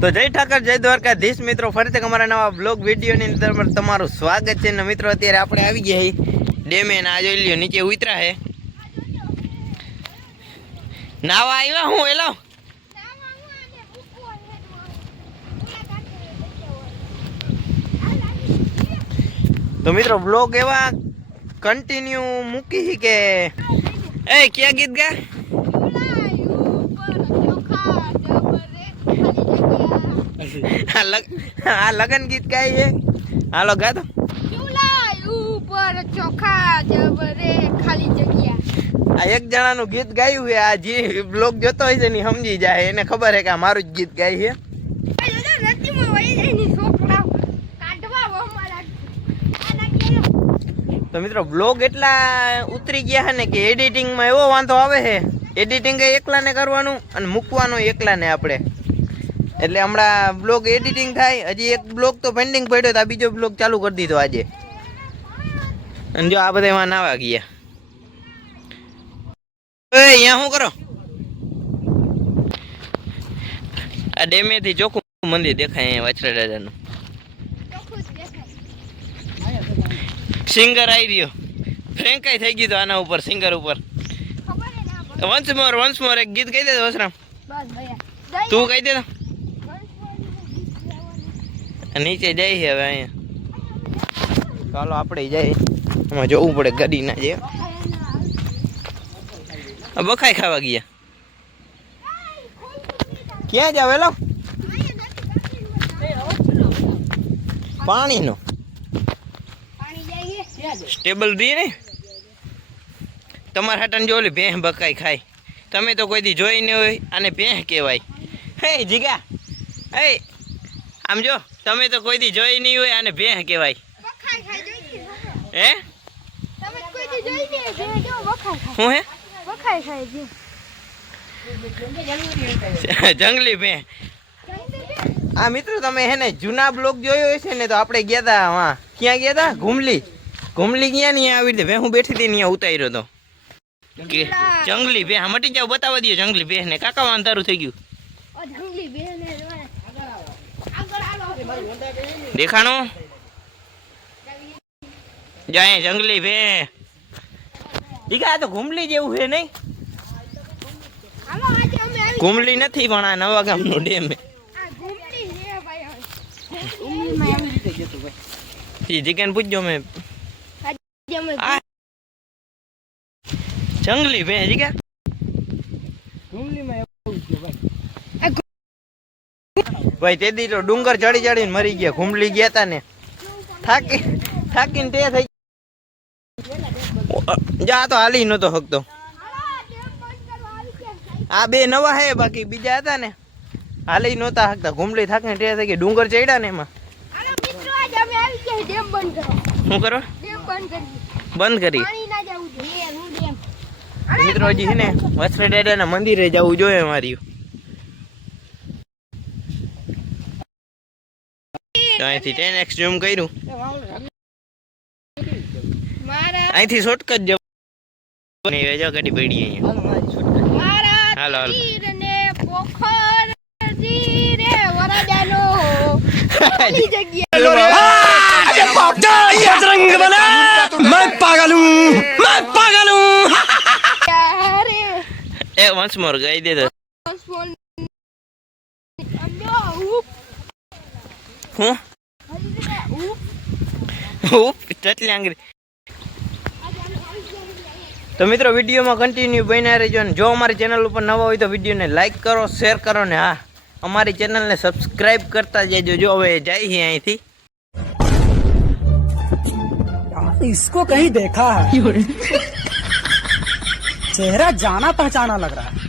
તો જય ઠાકર, જય દ્વારકાધીશ. મિત્રો, ફરીથી અમારા નવા બ્લોગ વિડીયોની અંદર તમારું સ્વાગત છે. ને મિત્રો, અત્યારે આપણે આવી ગયા ડેમે ના જોઈ લ્યો, નીચે ઉતરા હે. નાવા આવ્યા હું એલો તો મિત્રો બ્લોગ એવા કન્ટિન્યુ મૂકી કે એ, ક્યાં ગીત ગા આ લગન ગીત ગાય છે? હાલો ગા તો ચોખા જબરે ખાલી જગ્યા. આ એક જણાનું ગીત ગાયું છે આ જે બ્લોગ જોતો હોય છે ને સમજી જાય એને ખબર છે કે આ મારું જ ગીત ગાય છે. તો મિત્રો બ્લોગ એટલા ઉતરી ગયા છે ને કે એડિટિંગમાં એવો વાંધો આવે છે. એડિટિંગ એકલાને કરવાનું અને મૂકવાનું એકલાને આપણે. એટલે હમણાં બ્લોગ એડિટિંગ થાય. હજી એક બ્લોગ તો પેન્ડિંગ પડ્યો તો આ બીજો બ્લોગ ચાલુ કરી દીધો આજે. અને જો આ બધા એમાં નાવા ગયા. એ અહીંયા શું કરો? આ ડેમેથી ચોખ્ખું મંદિર દેખાય અહીંયા વાછરા દાદાનું. સિંગર આવી રહ્યો. ફ્રેન્કાઈ થઈ ગયું આના ઉપર સિંગર ઉપર. વંશમોર વંશમોર વંશ મોર વંશ મોર એક ગીત કહી દે વસરામ. તું કહી દે નીચે જાય છે હવે અહીંયા. ચાલો આપણે જાય એમાં જોવું પડે ગાડી ના જે બખાઈ ખાવા ગયા. ક્યાં જાવ એલો પાણીનો. સ્ટેબલ દી ને. તમારા હાટાને જો ઓલી ભેંસ બકાઈ ખાય. તમે તો કોઈ દી જોઈ નહીં હોય અને ભેંસ કહેવાય. હે જીગા. હે આમ જો તમે તો કોઈ દી જોઈ નહીં હોય આને ભેહ કહેવાય. હે? તમે કોઈ દી જોઈ ને જે જો વખાઈ ખાય હું હે? વખાઈ ખાય જે જંગલી ભેંસ. આ મિત્રો તમે હે ને જૂના બ્લોક જોયો હશે ને તો આપણે ગયા હતા હા. ક્યાં ગયા હતા ઘુમલી. ઘુમલી ગયા ને આવી રીતે? ભેં હું બેઠી હતી ને અહીંયા ઉતાર્યો તો. જંગલી ભેં હા મટી જાવ બતાવવા દો જંગલી ભેં ને કાકા અંધારું થઈ ગયું. જંગલી બેન હે જોય આગળ આવો દેખાણું? જાય જંગલી ભે. દીકા તો ઘુમલી જેવું છે નહીં? ઘુમલી નથી, પણ આ નવા ગામનું ડેમ ચિકન પૂછજો મેં. જંગલી ભે જીગા ભેં જીગા ભાઈ તે દી તો ડુંગર ચડી ચડીને મરી ગયા ઘૂમલી ગયા તા ને. થાકી થાકીને તે થઈ જા તો હાલી નતો હકતો આ બે નવા હે બાકી બીજા હતા ને. હાલી નહોતા હકતા ઘૂમલી થાકીને તે થઈ ગઈ ડુંગર ચડ્યા ને એમાં. શું કરો? બંધ કરી મિત્રો હજી છે ને વસ્ત્ર ડેડાના મંદિરે જવું જોઈએ મારી તો અહીંથી ટેન એક્સ જમ કર્યું અહીંથી શોર્ટકટ જમ નહીં વેજો ગાડી પડી અહીંયા. હાલો હાલો પાગલું પાગલું. એ વંશ મોર ગાઈ દે તો. હું ઉપ ઉપ ચટલી આંગળી તો મિત્રો વિડીયોમાં કન્ટિન્યુ બન્યા રહેજો અને જો અમારી ચેનલ ઉપર નવા હોય તો વિડીયોને લાઈક કરો શેર કરો ને હા અમારી ચેનલને સબસ્ક્રાઇબ કરતા જજો જો હવે જાય છે અહીંથી इसको कहीं देखा है चेहरा जाना पहचाना लग रहा है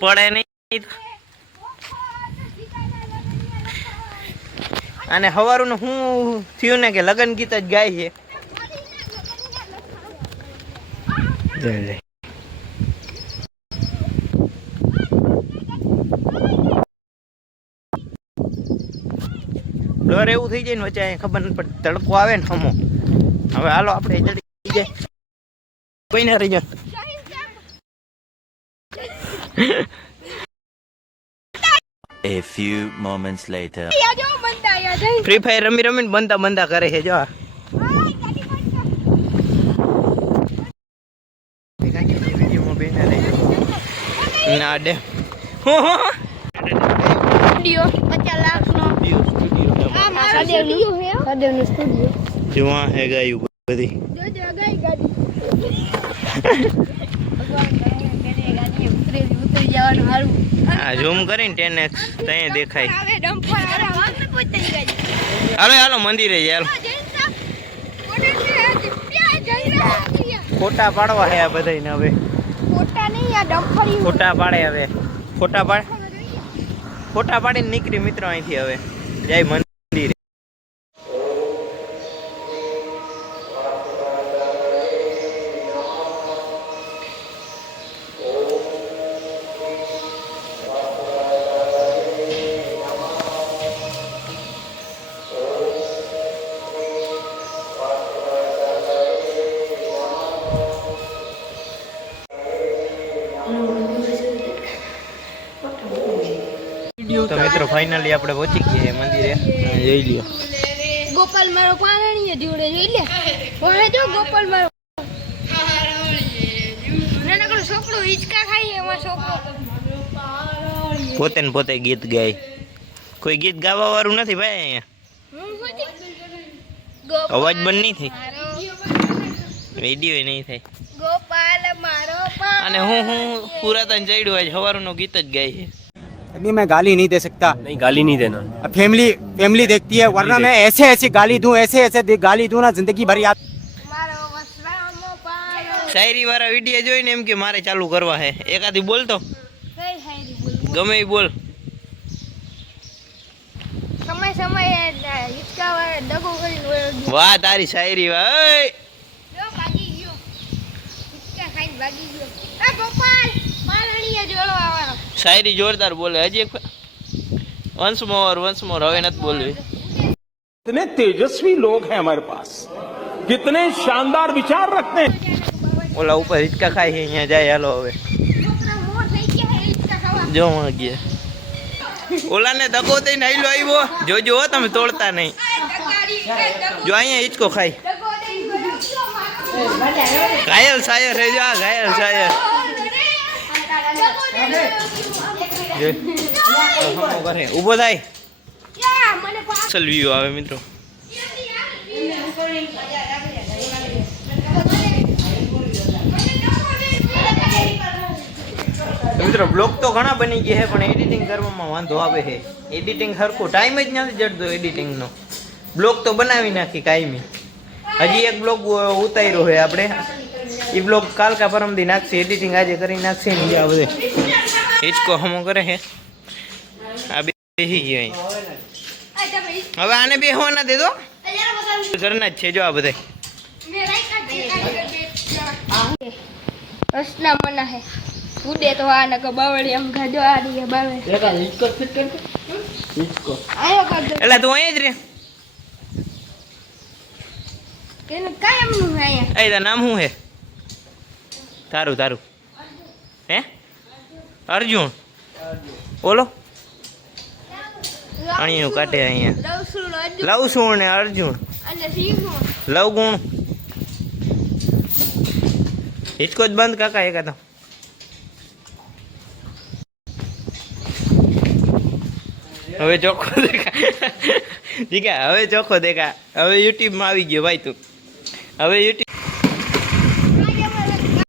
પડે નહીં અને સવારનું હું થયું ને કે લગન ગીત જ ગાય છે. ડર એવું થઈ જાય ને વચ્ચે ખબર નથી પડતી તડકો આવે ને હમો હવે હાલો આપણે જલ્દી જાય કોઈ ના રહી જાય A few moments later. Free Fire રમી રમીને બનતા બનતા કરે છે જો ના ડે હું હું સ્ટુડિયો 50 લાખનો. આ મારો હે. સદેવનો સ્ટુડિયો. જુઆ હે ગાયું બધી. હા ઝૂમ કરીને ટેન એક્સ ત્યાં દેખાય હાલો હાલો, મંદિરે હાલો. ફોટા પાડવા હે આ બધાને હવે. ફોટા પાડે હવે. ફોટા પાડ ફોટા પાડીને નીકળી મિત્રો અહીંથી હવે. જય મંદિરે. મિત્રો ફાઇનલી આપણે પહોંચી ગયા મંદિરે. જઈ લ્યો. ગોપાલ મારો પાણીએ જોડે જોઈ લે. ઓહે જો ગોપાલ મારો. નાનકડો છોકરો હિંચકા ખાય એમાં છોકરો. પોતે ને પોતે ગીત ગાય. કોઈ ગીત ગાવા વાળું નથી ભાઈ અહીંયા? અવાજ બંધ નહીં થઈ મારો. વીડિયો નહીં થાય. ગોપાલ મારો અને હું હું પુરાતન ચડ્યું આજ સવારનું ગીત જ ગાય છે. अभी मैं गाली नहीं दे सकता नहीं गाली नहीं देना अब फैमिली फैमिली देखती है वरना मैं ऐसे ऐसे गाली दूं ऐसे ऐसे दे- गाली दूं ना जिंदगी भर याद મારો વસરામો પારો શાયરી વાળા વિડીયો જોઈને એમ કે મારે ચાલુ કરવા છે એકાદી બોલતો કઈ હાયરી બોલ ગમે એ બોલ સમય સમયે હિંચકા વાળે દગો કરીને વયો ગયો વાહ તારી શાયરી વાહ ઓય! જો ભાગી ગયો હિંચકા ખાઈને ભાગી ગયો એ ગોપાલ પાણીએ જોડો આવવાનો શાયરી જોરદાર બોલે હજી એક વંશ મોર વંશ મોર હવે નથી બોલવી कितने तेजस्वी लोग हैं हमारे पास कितने शानदार विचार रखते हैं ઓલા ઉપર હિચકા ખાય છે અહીંયા જાય હાલો હવે છોકરા મોર થઈ ગયા હે હિંચકા ખાવા જો માં ગયા ઓલાને દગો દઈને આયલો આવ્યો જોજો હો તમે તોડતા નહીં જો અહીંયા હિચકો ખાય ઘાયલ શાયર હે જો આ ઘાયલ શાયર ઊભો થાય અસલ વ્યૂ આવે મિત્રો મિત્રો બ્લોગ તો ઘણા બની ગયા છે, પણ એડિટિંગ કરવામાં વાંધો આવે છે. એડિટિંગ સરખું ટાઈમ જ નથી જડતો એડિટિંગનો બ્લોગ તો બનાવી નાખી કાયમી. હજી એક બ્લોગ ઉતાર્યો છે આપણે. એ બ્લોગ કાલ કા પરમથી નાખશે એડિટિંગ આજે કરી નાખશે ને આ બધે. હિચકો હમો કરે હે. આ બે બેસી ગયા અહીં. હવે આને બેસવાના દે દો ઘરના જ છે જો આ બધે. રસના મના હે. ઉડે તો આ નકો બાવળી આમ ગાજો આ દી બાવે. આયો કરજો એટલે તું અહીંયા જ રે. કાયમનું હે અહીંયા. એ તારું નામ શું હે? તારું તારું. હે? અર્જુન. બોલો. અણીનું કાટે અહીંયા. લવસુણ શું ને અર્જુન? લવ ગુણ હિચકો જ બંધ કાકા એકાદો હવે ચોખ્ખો દેખા. હવે ચોખ્ખો દેખા. હવે યુટ્યુબમાં આવી ગયો ભાઈ તું. હવે યુટ્યુબ